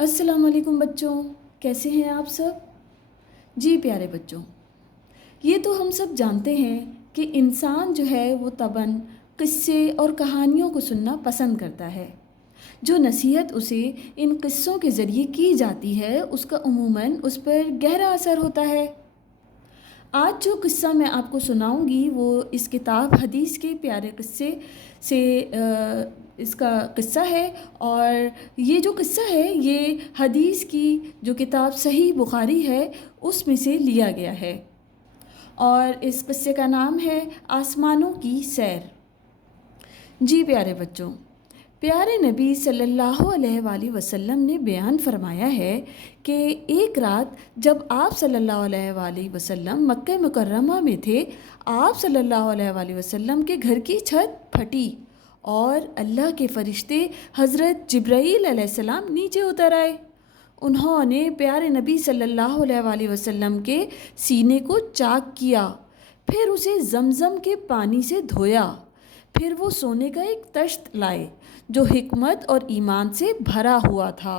السلام علیکم بچوں، کیسے ہیں آپ سب؟ جی پیارے بچوں، یہ تو ہم سب جانتے ہیں کہ انسان جو ہے وہ طبعاً قصے اور کہانیوں کو سننا پسند کرتا ہے۔ جو نصیحت اسے ان قصوں کے ذریعے کی جاتی ہے اس کا عموماً اس پر گہرا اثر ہوتا ہے۔ آج جو قصہ میں آپ کو سناؤں گی وہ اس کتاب حدیث کے پیارے قصے سے اس کا قصہ ہے، اور یہ جو قصہ ہے یہ حدیث کی جو کتاب صحیح بخاری ہے اس میں سے لیا گیا ہے، اور اس قصے کا نام ہے آسمانوں کی سیر۔ جی پیارے بچوں، پیارے نبی صلی اللہ علیہ وآلہ وسلم نے بیان فرمایا ہے کہ ایک رات جب آپ صلی اللہ علیہ وآلہ وسلم مکہ مکرمہ میں تھے، آپ صلی اللہ علیہ وآلہ وسلم کے گھر کی چھت پھٹی اور اللہ کے فرشتے حضرت جبرائیل علیہ السلام نیچے اتر آئے۔ انہوں نے پیارے نبی صلی اللہ علیہ وآلہ وسلم کے سینے کو چاک کیا، پھر اسے زمزم کے پانی سے دھویا، پھر وہ سونے کا ایک تشت لائے جو حکمت اور ایمان سے بھرا ہوا تھا۔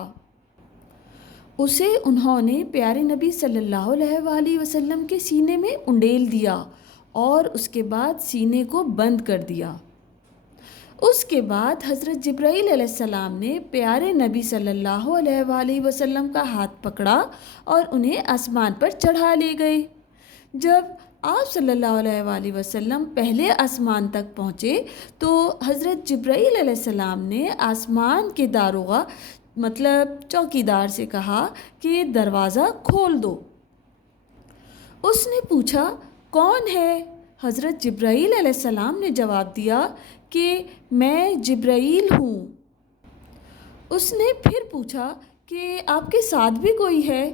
اسے انہوں نے پیارے نبی صلی اللہ علیہ وآلہ وسلم کے سینے میں انڈیل دیا اور اس کے بعد سینے کو بند کر دیا۔ اس کے بعد حضرت جبرائیل علیہ السلام نے پیارے نبی صلی اللہ علیہ وآلہ وسلم کا ہاتھ پکڑا اور انہیں آسمان پر چڑھا لے گئے۔ جب آپ صلی اللہ علیہ وآلہ وسلم پہلے آسمان تک پہنچے تو حضرت جبرائیل علیہ السلام نے آسمان کے داروغہ مطلب چوکیدار سے کہا کہ دروازہ کھول دو۔ اس نے پوچھا کون ہے؟ حضرت جبرائیل علیہ السلام نے جواب دیا کہ میں جبرائیل ہوں۔ اس نے پھر پوچھا کہ آپ کے ساتھ بھی کوئی ہے؟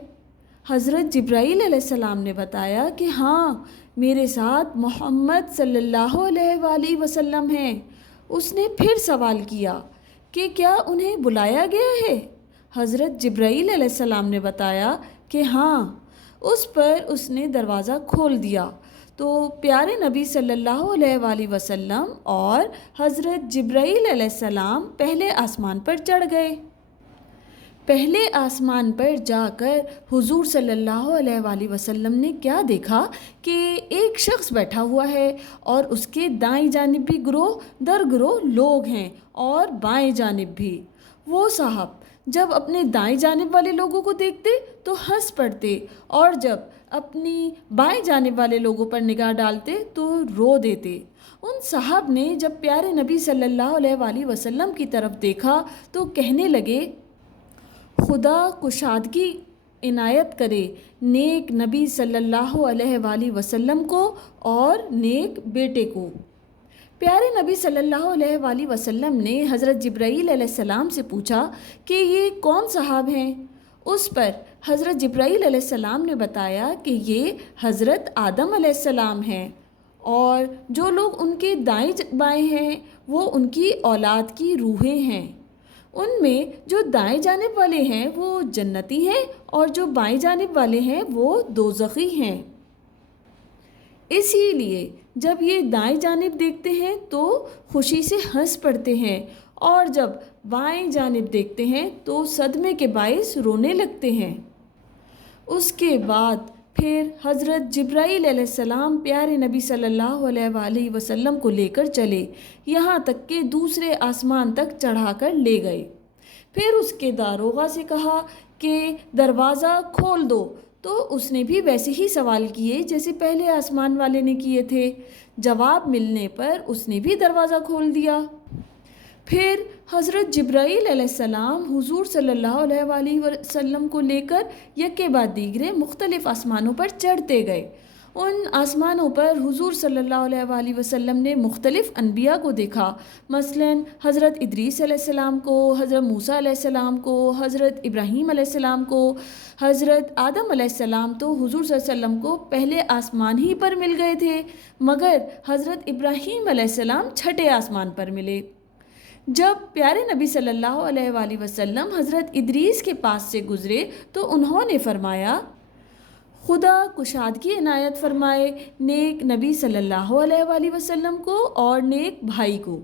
حضرت جبرائیل علیہ السلام نے بتایا کہ ہاں، میرے ساتھ محمد صلی اللہ علیہ وآلہ وسلم ہیں۔ اس نے پھر سوال کیا کہ کیا انہیں بلایا گیا ہے؟ حضرت جبرائیل علیہ السلام نے بتایا کہ ہاں۔ اس پر اس نے دروازہ کھول دیا تو پیارے نبی صلی اللہ علیہ وآلہ وسلم اور حضرت جبرائیل علیہ السلام پہلے آسمان پر چڑھ گئے۔ پہلے آسمان پر جا کر حضور صلی اللہ علیہ وآلہ وسلم نے کیا دیکھا کہ ایک شخص بیٹھا ہوا ہے اور اس کے دائیں جانب بھی گروہ در گروہ لوگ ہیں اور بائیں جانب بھی۔ وہ صاحب جب اپنے دائیں جانب والے لوگوں کو دیکھتے تو ہنس پڑتے، اور جب اپنی بائیں جانب والے لوگوں پر نگاہ ڈالتے تو رو دیتے۔ ان صاحب نے جب پیارے نبی صلی اللہ علیہ وآلہ وسلم کی طرف دیکھا تو کہنے لگے، خدا کشادگی عنایت کرے نیک نبی صلی اللہ علیہ وآلہ وسلم کو اور نیک بیٹے کو۔ پیارے نبی صلی اللہ علیہ وآلہ وسلم نے حضرت جبرائیل علیہ السلام سے پوچھا کہ یہ کون صاحب ہیں؟ اس پر حضرت جبرائیل علیہ السلام نے بتایا کہ یہ حضرت آدم علیہ السلام ہیں، اور جو لوگ ان کے دائیں بائیں ہیں وہ ان کی اولاد کی روحیں ہیں۔ ان میں جو دائیں جانب والے ہیں وہ جنتی ہیں اور جو بائیں جانب والے ہیں وہ دوزخی ہیں۔ اسی لیے جب یہ دائیں جانب دیکھتے ہیں تو خوشی سے ہنس پڑتے ہیں، اور جب بائیں جانب دیکھتے ہیں تو صدمے کے باعث رونے لگتے ہیں۔ اس کے بعد پھر حضرت جبرائیل علیہ السلام پیارے نبی صلی اللہ علیہ وآلہ وسلم کو لے کر چلے، یہاں تک کہ دوسرے آسمان تک چڑھا کر لے گئے۔ پھر اس کے داروغہ سے کہا کہ دروازہ کھول دو، تو اس نے بھی ویسے ہی سوال کیے جیسے پہلے آسمان والے نے کیے تھے۔ جواب ملنے پر اس نے بھی دروازہ کھول دیا۔ پھر حضرت جبرائیل علیہ السلام حضور صلی اللہ علیہ وآلہ وسلم کو لے کر یکے بعد دیگرے مختلف آسمانوں پر چڑھتے گئے۔ ان آسمانوں پر حضور صلی اللہ علیہ وآلہ وسلم نے مختلف انبیاء کو دیکھا، مثلاً حضرت ادریس علیہ السلام کو، حضرت موسیٰ علیہ السلام کو، حضرت ابراہیم علیہ السلام کو۔ حضرت آدم علیہ السلام تو حضور صلی اللہ علیہ وسلم کو پہلے آسمان ہی پر مل گئے تھے، مگر حضرت ابراہیم علیہ السلام چھٹے آسمان پر ملے۔ جب پیارے نبی صلی اللہ علیہ وآلہ وسلم حضرت ادریس کے پاس سے گزرے تو انہوں نے فرمایا، خدا کشادگی عنایت فرمائے نیک نبی صلی اللہ علیہ وآلہ وسلم کو اور نیک بھائی کو۔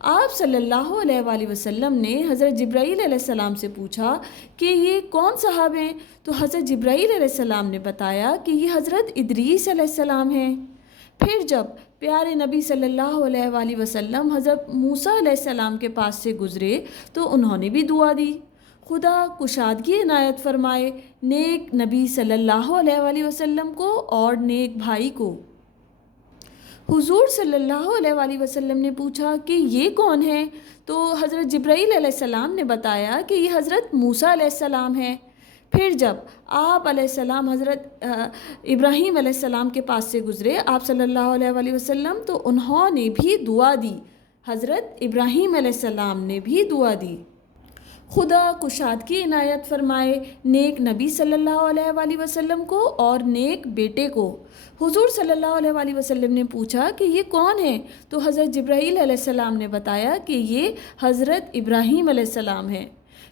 آپ صلی اللہ علیہ وآلہ وسلم نے حضرت جبرائیل علیہ السلام سے پوچھا کہ یہ کون صاحب ہیں؟ تو حضرت جبرائیل علیہ السلام نے بتایا کہ یہ حضرت ادریس علیہ السلام ہیں۔ پھر جب پیارے نبی صلی اللہ علیہ وآلہ وسلم حضرت موسیٰ علیہ السلام کے پاس سے گزرے تو انہوں نے بھی دعا دی، خدا کشادگی عنایت فرمائے نیک نبی صلی اللہ علیہ وآلہ وسلم کو اور نیک بھائی کو۔ حضور صلی اللہ علیہ وآلہ وسلم نے پوچھا کہ یہ کون ہیں؟ تو حضرت جبرائیل علیہ السلام نے بتایا کہ یہ حضرت موسیٰ علیہ السلام ہیں۔ پھر جب آپ علیہ السلام حضرت ابراہیم علیہ السلام کے پاس سے گزرے آپ صلی اللہ علیہ وآلہ وسلم تو انہوں نے بھی دعا دی، حضرت ابراہیم علیہ السلام نے بھی دعا دی، خدا کشادگی عنایت فرمائے نیک نبی صلی اللہ علیہ وآلہ وسلم کو اور نیک بیٹے کو۔ حضور صلی اللہ علیہ وآلہ وسلم نے پوچھا کہ یہ کون ہیں؟ تو حضرت جبرائیل علیہ السلام نے بتایا کہ یہ حضرت ابراہیم علیہ السلام ہیں۔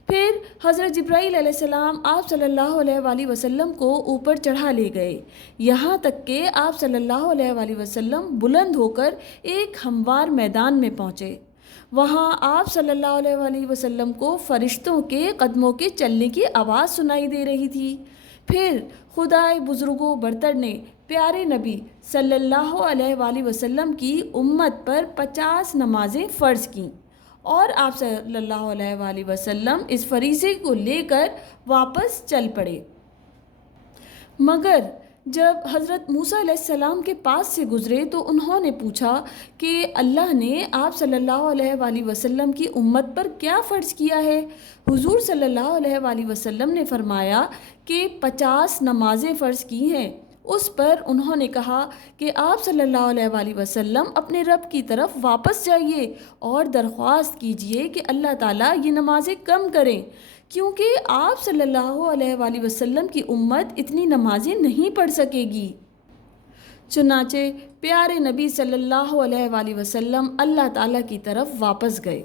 پھر حضرت جبرائیل علیہ السلام آپ صلی اللہ علیہ وآلہ وسلم کو اوپر چڑھا لے گئے، یہاں تک کہ آپ صلی اللہ علیہ وآلہ وسلم بلند ہو کر ایک ہموار میدان میں پہنچے۔ وہاں آپ صلی اللہ علیہ وآلہ وسلم کو فرشتوں کے قدموں کے چلنے کی آواز سنائی دے رہی تھی۔ پھر خدائے بزرگوں برتر نے پیارے نبی صلی اللہ علیہ وآلہ وسلم کی امت پر 50 نمازیں فرض کیں اور آپ صلی اللہ علیہ وآلہ وسلم اس فریضے کو لے کر واپس چل پڑے۔ مگر جب حضرت موسیٰ علیہ السلام کے پاس سے گزرے تو انہوں نے پوچھا کہ اللہ نے آپ صلی اللہ علیہ وآلہ وسلم کی امت پر کیا فرض کیا ہے؟ حضور صلی اللہ علیہ وآلہ وسلم نے فرمایا کہ 50 نمازیں فرض کی ہیں۔ اس پر انہوں نے کہا کہ آپ صلی اللہ علیہ وآلہ وسلم اپنے رب کی طرف واپس جائیے اور درخواست کیجئے کہ اللہ تعالیٰ یہ نمازیں کم کریں، کیونکہ آپ صلی اللہ علیہ وآلہ وسلم کی امت اتنی نمازیں نہیں پڑھ سکے گی۔ چنانچہ پیارے نبی صلی اللہ علیہ وآلہ وسلم اللہ تعالیٰ کی طرف واپس گئے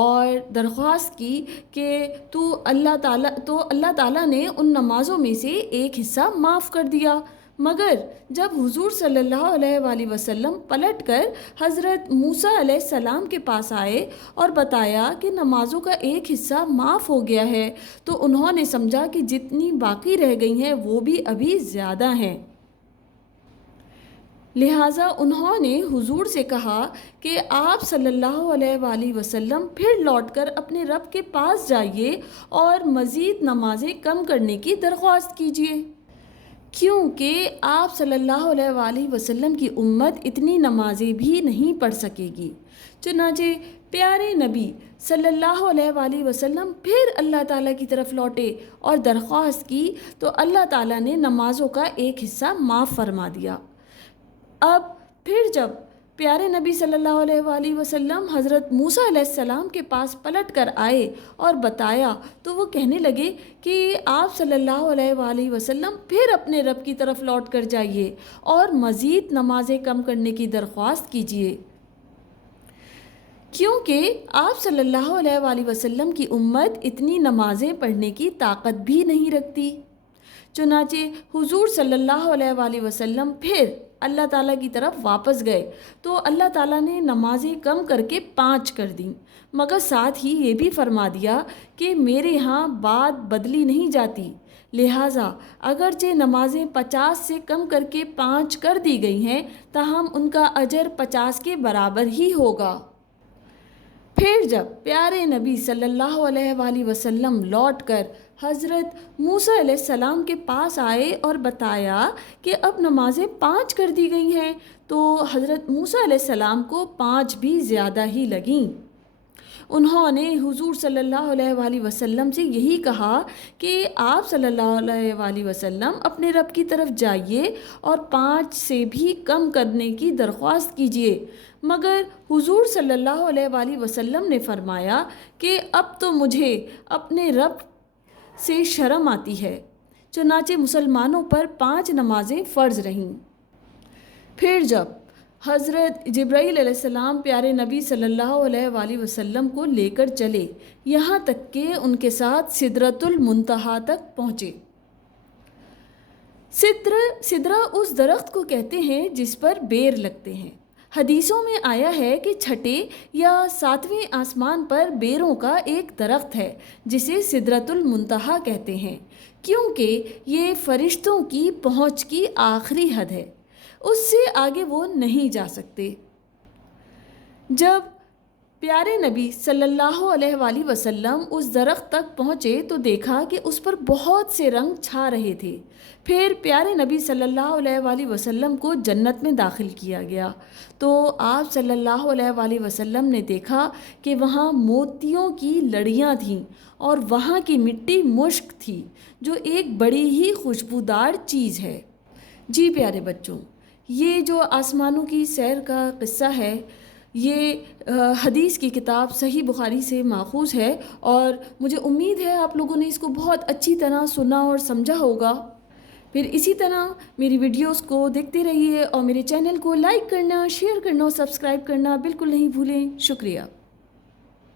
اور درخواست کی کہ اللہ تعالیٰ نے ان نمازوں میں سے ایک حصہ معاف کر دیا۔ مگر جب حضور صلی اللہ علیہ وآلہ وسلم پلٹ کر حضرت موسیٰ علیہ السلام کے پاس آئے اور بتایا کہ نمازوں کا ایک حصہ معاف ہو گیا ہے تو انہوں نے سمجھا کہ جتنی باقی رہ گئی ہیں وہ بھی ابھی زیادہ ہیں، لہٰذا انہوں نے حضور سے کہا کہ آپ صلی اللہ علیہ وآلہ وسلم پھر لوٹ کر اپنے رب کے پاس جائیے اور مزید نمازیں کم کرنے کی درخواست کیجیے، کیونکہ آپ صلی اللہ علیہ وآلہ وسلم کی امت اتنی نمازیں بھی نہیں پڑھ سکے گی۔ چنانچہ پیارے نبی صلی اللہ علیہ وآلہ وسلم پھر اللہ تعالیٰ کی طرف لوٹے اور درخواست کی تو اللہ تعالیٰ نے نمازوں کا ایک حصہ معاف فرما دیا۔ اب پھر جب پیارے نبی صلی اللہ علیہ وآلہ وسلم حضرت موسیٰ علیہ السلام کے پاس پلٹ کر آئے اور بتایا تو وہ کہنے لگے کہ آپ صلی اللہ علیہ وآلہ وسلم پھر اپنے رب کی طرف لوٹ کر جائیے اور مزید نمازیں کم کرنے کی درخواست کیجیے، کیونکہ آپ صلی اللہ علیہ وآلہ وسلم کی امت اتنی نمازیں پڑھنے کی طاقت بھی نہیں رکھتی۔ چنانچہ حضور صلی اللہ علیہ وآلہ وسلم پھر اللہ تعالیٰ کی طرف واپس گئے تو اللہ تعالیٰ نے نمازیں کم کر کے 5 کر دیں، مگر ساتھ ہی یہ بھی فرما دیا کہ میرے ہاں بات بدلی نہیں جاتی، لہٰذا اگرچہ نمازیں 50 سے کم کر کے 5 کر دی گئی ہیں تاہم ان کا اجر 50 کے برابر ہی ہوگا۔ پھر جب پیارے نبی صلی اللہ علیہ وآلہ وسلم لوٹ کر حضرت موسیٰ علیہ السلام کے پاس آئے اور بتایا کہ اب نمازیں 5 کر دی گئی ہیں تو حضرت موسیٰ علیہ السلام کو 5 بھی زیادہ ہی لگیں۔ انہوں نے حضور صلی اللہ علیہ وآلہ وسلم سے یہی کہا کہ آپ صلی اللہ علیہ وآلہ وسلم اپنے رب کی طرف جائیے اور 5 سے بھی کم کرنے کی درخواست کیجیے، مگر حضور صلی اللہ علیہ وآلہ وسلم نے فرمایا کہ اب تو مجھے اپنے رب سے شرم آتی ہے، چنانچہ مسلمانوں پر 5 نمازیں فرض رہیں۔ پھر جب حضرت جبرائیل علیہ السلام پیارے نبی صلی اللہ علیہ وآلہ وسلم کو لے کر چلے، یہاں تک کہ ان کے ساتھ سدرۃ المنتہا تک پہنچے۔ سدرہ اس درخت کو کہتے ہیں جس پر بیر لگتے ہیں۔ حدیثوں میں آیا ہے کہ چھٹے یا ساتویں آسمان پر بیروں کا ایک درخت ہے جسے سدرۃ المنتہا کہتے ہیں، کیونکہ یہ فرشتوں کی پہنچ کی آخری حد ہے، اس سے آگے وہ نہیں جا سکتے۔ جب پیارے نبی صلی اللہ علیہ وآلہ وسلم اس درخت تک پہنچے تو دیکھا کہ اس پر بہت سے رنگ چھا رہے تھے۔ پھر پیارے نبی صلی اللہ علیہ وآلہ وسلم کو جنت میں داخل کیا گیا تو آپ صلی اللہ علیہ وآلہ وسلم نے دیکھا کہ وہاں موتیوں کی لڑیاں تھیں اور وہاں کی مٹی مشک تھی، جو ایک بڑی ہی خوشبودار چیز ہے۔ جی پیارے بچوں، یہ جو آسمانوں کی سیر کا قصہ ہے، یہ حدیث کی کتاب صحیح بخاری سے ماخوذ ہے، اور مجھے امید ہے آپ لوگوں نے اس کو بہت اچھی طرح سنا اور سمجھا ہوگا۔ پھر اسی طرح میری ویڈیوز کو دیکھتے رہیے اور میرے چینل کو لائک کرنا، شیئر کرنا اور سبسکرائب کرنا بالکل نہیں بھولیں۔ شکریہ۔